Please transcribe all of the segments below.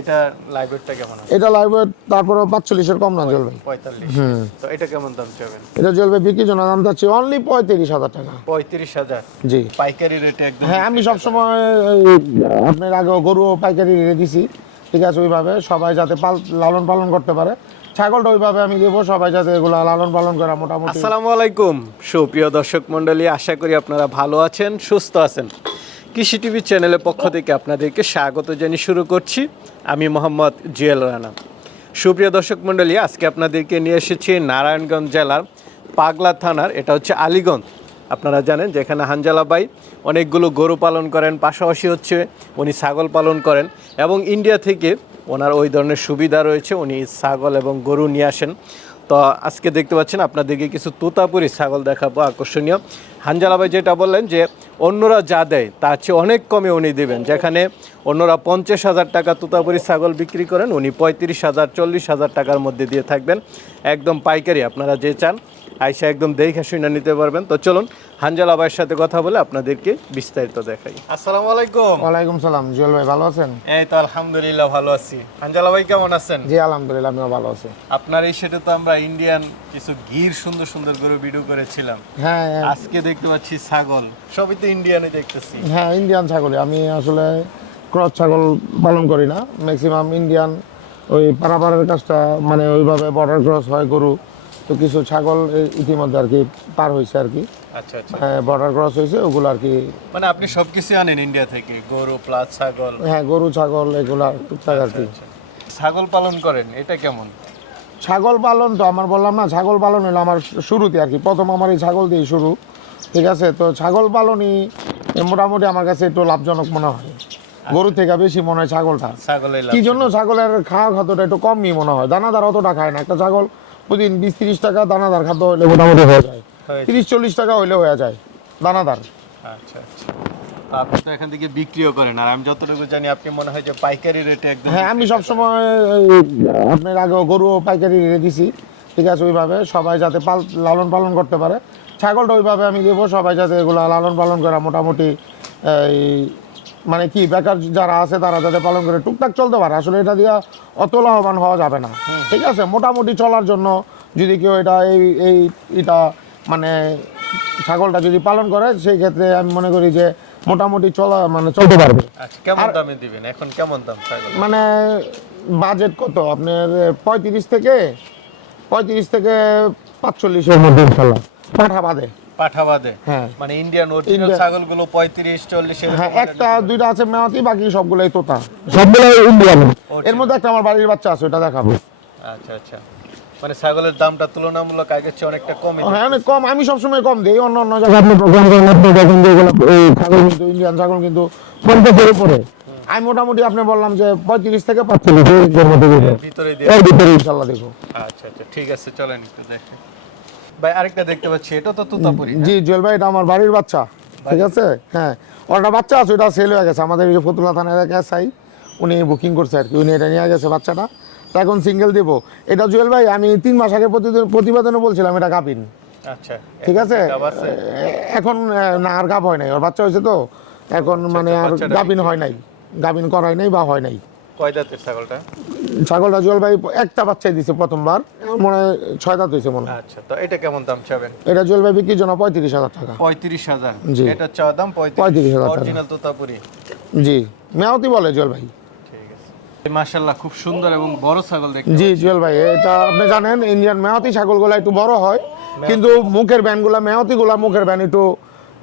এটা লাইভ ওয়েটটা কেমন এটা লাইভ তারপরে পাঁচচল্লিশের কম না জ্বলবে। পঁয়তাল্লিশ। তো এটা কেমন দাম চাবেন এটা জ্বলবে বিক্রি জন্য দাম যাচ্ছে অনলি পঁয়ত্রিশ হাজার টাকা। পঁয়ত্রিশ হাজার? জি। পাইকারি রেটে একদম হ্যাঁ আমি সবসময় আপনার আগে গরু পাইকারি রেখে দিছি। ঠিক আছে ওইভাবে সবাই যাতে লালন পালন করতে পারে। ছাগলটা ওইভাবে আমি দেবো সবাই যাতে এগুলো লালন পালন করা মোটামুটি। আসসালামু আলাইকুম সুপ্রিয় দর্শক মণ্ডলী আশা করি আপনারা ভালো আছেন সুস্থ আছেন। কৃষি টিভি চ্যানেলের পক্ষ থেকে আপনাদেরকে স্বাগত জানিয়ে শুরু করছি। আমি মোহাম্মদ জুয়েল রানা। সুপ্রিয় দর্শক মণ্ডলী, আজকে আপনাদেরকে নিয়ে এসেছি নারায়ণগঞ্জ জেলার পাগলা থানার, এটা হচ্ছে আলিগঞ্জ। আপনারা জানেন যেখানে হানজালা বাই অনেকগুলো গরু পালন করেন, পাশাপাশি হচ্ছে উনি ছাগল পালন করেন এবং ইন্ডিয়া থেকে ওনার ওই ধরনের সুবিধা রয়েছে, উনি ছাগল এবং গরু নিয়ে আসেন। তো আজকে দেখতে পাচ্ছেন আপনাদেরকে কিছু তোতাপুরি ছাগল দেখাবো, আকর্ষণীয়। হানজালা ভাই যেটা বললেন যে, অন্যরা যা দেয়, তার চেয়ে অনেক কমে উনি দেবেন, যেখানে অন্যরা পঞ্চাশ হাজার টাকা তোতাপুরি ছাগল বিক্রি করেন, উনি পঁয়ত্রিশ হাজার, চল্লিশ হাজার টাকার মধ্যে দিয়ে থাকবেন। একদম পাইকারি, আপনারা যে চান আইসা একদম দেখে শুনে নিতে পারবেন। তো চলুন হানজালা ভাইয়ের সাথে কথা বলে আপনাদেরকে বিস্তারিত দেখাই। আসসালামু আলাইকুম। ওয়ালাইকুম সালাম জুয়েল ভাই ভালো আছেন? এই তো আলহামদুলিল্লাহ ভালো আছি। হানজালা ভাই কেমন আছেন? জি আলহামদুলিল্লাহ আমিও ভালো আছি। আপনার এই সেটা তো আমরা ইন্ডিয়ান কিছু গির সুন্দর সুন্দর গরু ভিডিও করেছিলাম। হ্যাঁ হ্যাঁ, আজকে দেখতে পাচ্ছি ছাগল। সবই তো ইন্ডিয়ানে দেখতেছি। হ্যাঁ ইন্ডিয়ান ছাগল আমি আসলে ক্রস ছাগল পালন করি না। ম্যাক্সিমাম ইন্ডিয়ান ওই পারাপারের কাজটা মানে ওইভাবে বর্ডার ক্রস হয় গরু। তো কিছু ছাগল ইতিমধ্যে আর কি পার হয়েছে আর কি। আচ্ছা আচ্ছা। বর্ডার ক্রস হয়েছে ওগুলো আর কি মানে আপনি সবকিছু আনেন ইন্ডিয়া থেকে গরু প্লাস ছাগল। হ্যাঁ গরু ছাগল এগুলা টুকটাক আর কি। আচ্ছা। ছাগল পালন করেন এটা কেমন? ছাগল পালন তো আমার বললাম না ছাগল পালন হলো আমার শুরুতে আর কি। প্রথম আমার এই ছাগল দিয়ে শুরু ঠিক আছে? তো ছাগল পালনই মোটামুটি আমার কাছে একটু লাভজনক মনে হয়। গরু থেকে বেশি মনে হয় ছাগলটা। কি জন্য ছাগলের খাওয়া খাদ্যটা একটু কমই মনে হয়? দানাদার অতটা খায় না। একটা ছাগল প্রতিদিন বিশ তিরিশ টাকা দানাদার খাদ্য হইলে মোটামুটি হয়ে যায় তিরিশ চল্লিশ টাকা হইলে হয়ে যায় দানাদার। আচ্ছা আচ্ছা। আপনি তো এখান থেকে বিক্রিও করেন আর আমি যতটুকু জানি আপনি মনে হয় যে পাইকারি রেটে একদম হ্যাঁ আমি সবসময় আপনার আগে গরু পাইকারি দিছি ঠিক আছে ওইভাবে সবাই যাতে পাল লালন পালন করতে পারে। ছাগলটা ওইভাবে আমি দেবো সবাই যাতে এগুলো লালন পালন করা মোটামুটি এই মানে কি বেকার যারা আছে তারা যাতে পালন করে। টুকটাক চলতে পারে আসলে এটা দিয়ে অত লাভবান হওয়া যাবে না। ঠিক আছে মোটামুটি চলার জন্য যদি কেউ এটা এই এই এটা মানে ছাগলটা যদি পালন করে সেই ক্ষেত্রে আমি মনে করি যে মোটামুটি চলা মানে চলতে পারবে। আচ্ছা কেমন দামে দিবেন? এখন কেমন দাম মানে বাজেট কত? আপনার পঁয়ত্রিশ থেকে পঁয়ত্রিশ থেকে পাঁচচল্লিশের মধ্যে ইনশাল্লাহ। পাঠা বাদে। হ্যাঁ। মানে ইন্ডিয়ান অরিজিনাল ছাগলগুলো পঁয়ত্রিশ চল্লিশ হ্যাঁ একটা দুইটা আছে মেয়াতি বাকি সবগুলোই তোতা। সবগুলোই ইন্ডিয়ান এর মধ্যে একটা আমার বাড়ির বাচ্চা আছে ওটা দেখাবো। আচ্ছা আচ্ছা। মানে ছাগলের দামটা তুলনামূলক আগের চেয়ে অনেকটা কমে হ্যাঁ অনেক কম। আমি সবসময় কম দিই অন্য অন্য জায়গায়। আপনি প্রোগ্রাম করেন আপনি দেখেন যে এগুলো এই ছাগল কিন্তু ইন্ডিয়ান ছাগল কিন্তু পঞ্চাশের উপরে। আমি মোটামুটি আপনি বললাম যে পঁয়ত্রিশ থেকে পাঁচচল্লিশ এর মধ্যে ভিতরে দিয়ে ভিতরে ইনশাল্লাহ দেখো আচ্ছা আচ্ছা ঠিক আছে চলেন একটু দেখেন ভাই আরেকটা দেখতে পাচ্ছি এটা তো তুতাপুরি জি জুয়েল ভাই এটা আমার বাড়ির বাচ্চা ঠিক আছে? হ্যাঁ ওটা বাচ্চা আছে ওটা সেল হয়ে গেছে। আমাদের এই যে ফতুল্লা থানা এলাকায় সাই উনি বুকিং করছে আর কি উনি এটা নিয়ে গেছে বাচ্চাটা। তা এখন সিঙ্গেল দেবো। এটা জুয়েল ভাই আমি তিন মাস আগে প্রতিবেদনে বলছিলাম এটা কাপিন। আচ্ছা ঠিক আছে? এখন না আর গাব হয় নাই। ওর বাচ্চা হয়েছে তো। এখন মানে আর গাবিন হয় নাই। গাবিন করাই নাই বা হয় নাই। কয় দাঁতের ছাগলটা? ছাগলটা জুয়েল ভাই একটা বাচ্চাই দিছে প্রথমবার। মনে হয় ছয় দাঁত হয়েছে মনে আচ্ছা তো এটা কেমন দাম চাবেন? এটা জুয়েল ভাই বিক্রির জন্য পঁয়ত্রিশ হাজার টাকা। পঁয়ত্রিশ হাজার? জি। এটা চাওয়া দাম পঁয়ত্রিশ। হাজার। অরিজিনাল তোতাপুরি। জি। মেয়াতি বলে জুয়েল ভাই। মাশাল্লাহ খুব সুন্দর এবং বড় ছাগল দেখতে জি জুয়েল ভাই এটা আপনি জানেন ইন্ডিয়ান মেয়াতি ছাগলগুলো একটু বড় হয় কিন্তু মুখের ব্যানগুলা মেয়াতিগুলা মুখের ব্যান একটু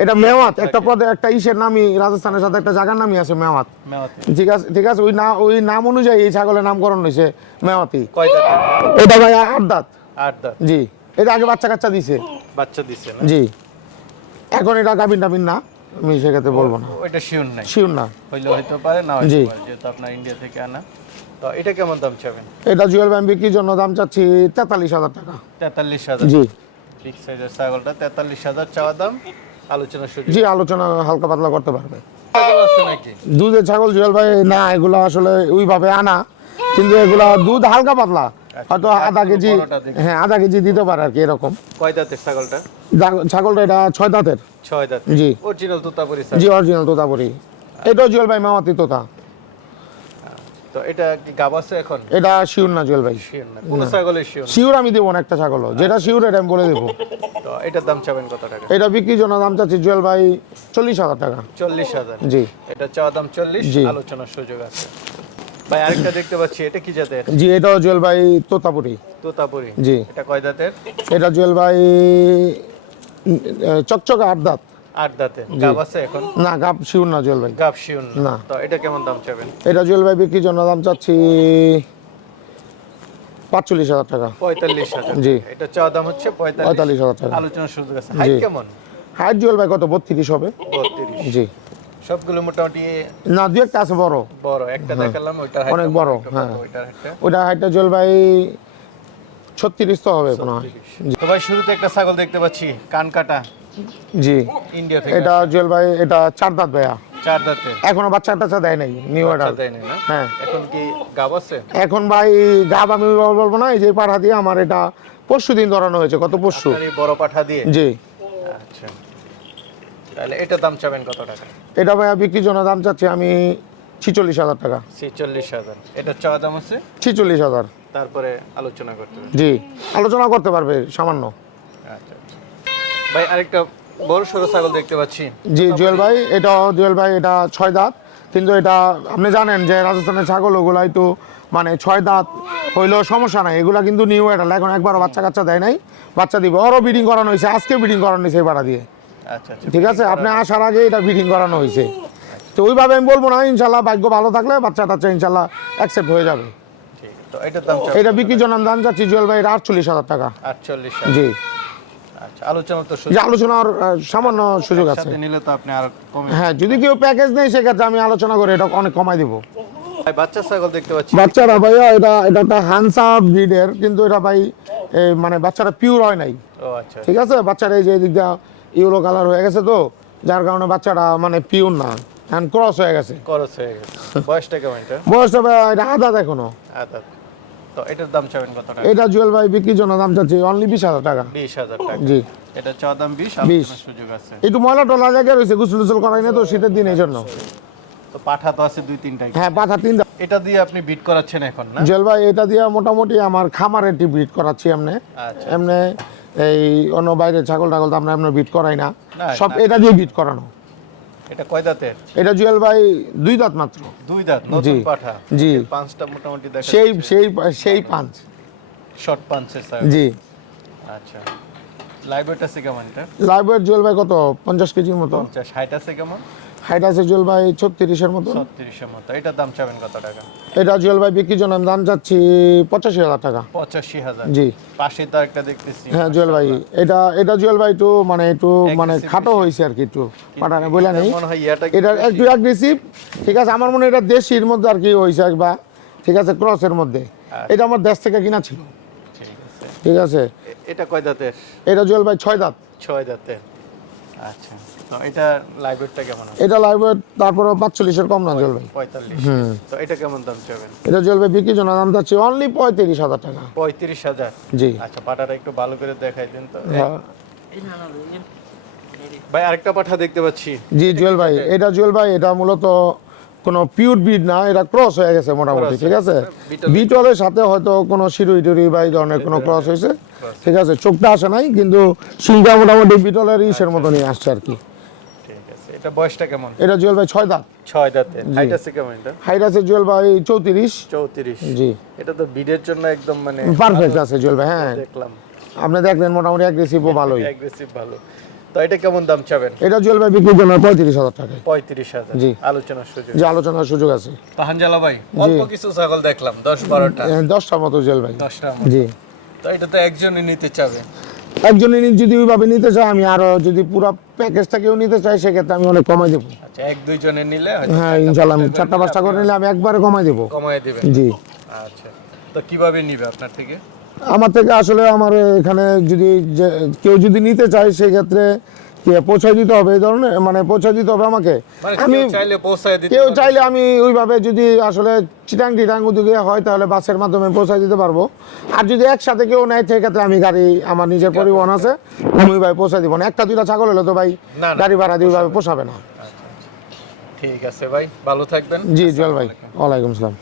এটা মেওয়াত একটা পদে একটা ইসের নামই রাজস্থানের সাথে একটা জায়গার নামই আছে মেওয়াত। ঠিক আছে ঠিক আছে ওই না ওই নাম অনুযায়ী এই ছাগলের নামকরণ হয়েছে মেওয়াতি। এটা ভাই আট দাঁত। আট দাঁত। জি এটা আগে বাচ্চা কাচ্চা দিছে। বাচ্চা দিছে না? জি। এখন এটা গাবিন টাবিন না আমি সেক্ষেত্রে বলব না। ওইটা শিওর নাই। শিওর না। হইলে হইতে পারে না হইতে জি। পারে যেহেতু আপনার ইন্ডিয়া থেকে আনা। তো এটা কেমন দাম চাবেন? এটা জুয়েল ভাই বিক্রির জন্য দাম চাচ্ছি তেতাল্লিশ হাজার টাকা। তেতাল্লিশ হাজার। জি। বিগ সাইজের ছাগলটা তেতাল্লিশ হাজার চাওয়া দাম। আলোচনা জি আলোচনা হালকা পাতলা করতে পারবে। দুধের ছাগল জুয়েল ভাই না এগুলো আসলে ওইভাবে আনা কিন্তু এগুলা দুধ হালকা পাতলা। হয়তো আধা কেজি হ্যাঁ আধা কেজি দিতে পারে আর কি এরকম। কয় দাঁতের ছাগলটা? ছাগলটা এটা ছয় দাঁতের। ছয় দাঁত জি। অরিজিনাল তোতাপুরি জি অরিজিনাল তোতাপুরি। এটাও জুয়েল ভাই মামাতি তোতা। তো এটা কি গাব আছে এখন? এটা শিওর না জুয়েল ভাই। শিওর না। কোন ছাগলের শিওর শিওর আমি দেবো না একটা ছাগল যেটা শিওর এটা আমি বলে দেবো। তো এটার দাম চাবেন কত টাকা? এটা বিক্রির জন্য দাম চাচ্ছি জুয়েল ভাই চল্লিশ হাজার টাকা। চল্লিশ হাজার? জি। এটা চাওয়া দাম চল্লিশ। আলোচনার সুযোগ আছে। ভাই আরেকটা দেখতে পাচ্ছি এটা কি জাতের? জি এটাও জুয়েল ভাই তোতাপুরি। তোতাপুরি। জি। এটা কয় দাঁতের? এটা জুয়েল ভাই চকচকে আট দাঁত। আট গাব আছে এখন? না গাপ শিওর না জুয়েল ভাই। গাব শিওর না। তো এটা কেমন দাম চাবেন এটা জুয়েল ভাই বিক্রির জন্য দাম চাচ্ছি পাঁচচল্লিশ হাজার টাকা। পঁয়তাল্লিশ হাজার। জি। এটা চাওয়া দাম হচ্ছে পঁয়তাল্লিশ। হাজার টাকা। আলোচনার সুযোগ আছে। হাইট কেমন? হাইট জুয়েল ভাই কত? বত্রিশ হবে। বত্রিশ। জি। সবগুলো মোটামুটি না একটা আছে বড়। বড়। একটা দেখালাম ওইটার হ্যাঁ। অনেক বড়, হ্যাঁ। ওইটার হাইটটা জুয়েল ভাই ছত্রিশ তো হবে মনে হয়। তো ভাই শুরুতে একটা ছাগল দেখতে পাচ্ছি কান কাটা জি। ইন্ডিয়া থেকে এটা জুয়েল ভাই এটা চার দাঁত ভাইয়া। চার দাঁতে। এখনও বাচ্চা টাচ্চা দেয় নাই নিউ অর্ডার দেয়নি না? হ্যাঁ। এখন কি গাব আছে? এখন ভাই গাব আমি বলব না এই যে পাঠা দিয়ে আমার এটা পরশু দিন ধরানো হয়েছে কত পরশু। বড় পাঠা দিয়ে? জি। আচ্ছা। তাহলে এটা দাম চাবেন কত টাকা? এটা ভাইয়া বিক্রির জন্য দাম চাচ্ছি আমি ছিচল্লিশ হাজার টাকা। ছেচল্লিশ হাজার। এটা চাওয়া দাম আছে? ছিচল্লিশ হাজার। তারপরে আলোচনা করতে জি। আলোচনা করতে পারবে সামান্য। আচ্ছা। ভাই আরেকটা বড় সড়ো ছাগল দেখতে পাচ্ছি। জি জুয়েল ভাই এটা জুয়েল ভাই এটা ছয় দাঁত। কিন্তু এটা আপনি জানেন যে রাজস্থানের ছাগল ওগুলা একটু মানে ছয় দাঁত হইলেও সমস্যা নাই। এগুলা কিন্তু নিউ এটা এখন একবার বাচ্চা কাচ্চা দেয় নাই। বাচ্চা দিবে। ওরও বিডিং করানো হয়েছে। আজকে বিডিং করানো হয়েছে এই বাড়া দিয়ে। আচ্ছা আচ্ছা ঠিক আছে? আপনি আসার আগে এটা ব্রিডিং করানো হয়েছে। তো ওইভাবে আমি বলব না ইনশাল্লাহ ভাগ্য ভালো থাকলে বাচ্চা টাচ্চা ইনশাল্লাহ অ্যাকসেপ্ট হয়ে যাবে। তো এটা বিক্রির জন্য দাম চাচ্ছি জুয়েল ভাই এটা আটচল্লিশ হাজার টাকা। আটচল্লিশ জি আচ্ছা আলোচনা তো যে আলোচনার সামান্য সুযোগ আছে। হ্যাঁ যদি কেউ প্যাকেজ নেই সেক্ষেত্রে আমি আলোচনা করে এটা অনেক কমাই দিব। বাচ্চা ছাগল দেখতে পাচ্ছি। বাচ্চারা ভাইয়া এটা এটা একটা হ্যান্ডসা ব্রিডের কিন্তু এটা ভাই মানে বাচ্চারা পিওর হয় নাই। আচ্ছা। ঠিক আছে? এই যে দিয়ে কালার হয়ে গেছে তো যার কারণে বাচ্চাটা মানে পিওর না হ্যান্ড ক্রস হয়ে গেছে। খরচ হয়ে গেছে। বয়সটা কেমন বয়সটা ভাই এটা আদা এখনও। আচ্ছা তো এটার দাম চাবেন কত টাকা? এটা জুয়েল ভাই বিক্রির জন্য দাম চাচ্ছি অনলি বিশ হাজার টাকা। বিশ হাজার টাকা। জি। এটা চাওয়া দাম বিশ 20 আলোচনার সুযোগ আছে। একটু ময়লা টলা জায়গায় রয়েছে গুসল টুসল করাই না তো শীতের দিন এই জন্য। তো পাঠা তো আছে দুই তিনটা হ্যাঁ দাম। এটা দিয়ে আপনি বিট করাচ্ছেন এখন না? জুয়েল ভাই এটা দিয়ে মোটামুটি আমার খামারে টি ব্রিড করাচ্ছি এমনি। আচ্ছা। এমনি এই অন্য বাইরে ছাগল টাগল তো আমরা এমনি বিট করাই না। না, সব এটা দিয়ে বিট করানো। এটা কয় দাঁতের? এটা জুয়েল ভাই দুই দাঁত মাত্র। দুই দাঁত নতুন পাঠা। জি। পাঁচটা মোটামুটি দেখা সেই সেই সেই পাঁচ। শর্ট পাঞ্চের স্যার জি। আচ্ছা। লাইভ ওয়েট আছে কেমন এটা? লাইভের জুয়েল ভাই কত? পঞ্চাশ কেজির মতো। পঞ্চাশ। ষাট আছে কেমন? হাইট আছে জুয়েল ভাই ছত্রিশের মতো। ছত্রিশের মতো। এটার দাম চাবেন কত টাকা? এটা জুয়েল ভাই বিক্রির জন্য আমি দাম চাচ্ছি পঁচাশি হাজার টাকা। পঁচাশি হাজার। জি। পাশে তো একটা দেখতেছি। হ্যাঁ জুয়েল ভাই এটা এটা জুয়েল ভাই একটু মানে একটু মানে খাটো হয়েছে আর কি একটু। পাঠানে বলে নেই। এটা একটু অ্যাগ্রেসিভ ঠিক আছে আমার মনে হয় এটা দেশির মধ্যে আর কি হয়েছে বা ঠিক আছে ক্রসের মধ্যে। এটা আমার দেশ থেকে কিনা ছিল। ঠিক আছে। এটা কয় দাঁতের? এটা জুয়েল ভাই ছয় দাঁত। ছয় দাঁতের। আচ্ছা। তো এটা কেমন লাইভ তারপরে পাঁচচল্লিশের কম না পঁয়তাল্লিশ। তো এটা কেমন দাম চাবেন এটা জুয়েল ভাই জন্য দাম চাচ্ছি অনলি পঁয়ত্রিশ হাজার টাকা। পঁয়ত্রিশ হাজার? জি। আচ্ছা পাটাটা একটু ভালো করে দেখাই দিন তো। হ্যাঁ। ভাই আরেকটা পাঠা দেখতে পাচ্ছি। জি জুয়েল ভাই এটা জুয়েল ভাই এটা মূলত কোনো পিওর বিড না এটা ক্রস হয়ে গেছে মোটামুটি ঠিক আছে? বিটলের সাথে হয়তো কোনো শিরুই টুরি বা এই ধরনের কোনো ক্রস হয়েছে। ঠিক আছে চোখটা আসে নাই কিন্তু সিংটা মোটামুটি বিটলের ইসের মতো নিয়ে আসছে আর কি। এটা বয়সটা কেমন? এটা জুয়েল ভাই ছয় দাঁত। ছয় দাঁতের। হাইট আছে কেমন এটা? হাইট আছে জুয়েল ভাই চৌত্রিশ। চৌত্রিশ। জি। এটা তো বিডের জন্য একদম মানে পারফেক্ট আছে জুয়েল ভাই হ্যাঁ। দেখলাম। আপনি দেখলেন মোটামুটি অ্যাগ্রেসিভও ভালোই। অ্যাগ্রেসিভ ভালো। তো এটা কেমন দাম চাবেন? এটা জুয়েল ভাই বিক্রির জন্য পঁয়ত্রিশ হাজার টাকায়। পঁয়ত্রিশ হাজার। জি। আলোচনার সুযোগ যে আলোচনার সুযোগ আছে। তো ভাই অল্প কিছু ছাগল দেখলাম দশ বারোটা। দশটার মতো জুয়েল ভাই। দশটা জি। তো এটা তো একজনই নিতে চাবে। একজনই নি- যদি ওইভাবে নিতে চায় আমি আরও যদি পুরো প্যাকেজটা কেউ নিতে চাই সেক্ষেত্রে আমি অনেক কমাই দেবো। আচ্ছা এক দুইজনে নিলে হ্যাঁ ইনশাল্লাহ আমি চারটা পাঁচটা করে নিলে আমি একবারে কমাই দেবো। কমাই দেবেন। জি। আচ্ছা তো কীভাবে নিবে আপনার থেকে? আমার থেকে আসলে আমার এখানে যদি কেউ যদি নিতে চায় সেক্ষেত্রে পৌঁছায় দিতে হবে এই ধরনের মানে পৌঁছায় দিতে হবে আমাকে। মানে আমি কেউ চাইলে আমি ওইভাবে যদি আসলে চিটাং টিটাং ওদিকে হয় তাহলে বাসের মাধ্যমে পৌঁছায় দিতে পারব। আর যদি একসাথে কেউ নেয় সেক্ষেত্রে আমি গাড়ি আমার নিজের পরিবহন আছে আমি ওইভাবে পৌঁছায় দিব না। একটা দুইটা ছাগল হলে তো ভাই গাড়ি ভাড়া দিয়ে ওইভাবে পোষাবে না। ঠিক আছে ভাই ভালো থাকবেন। জি জল ভাই ওয়ালাইকুম আসসালাম।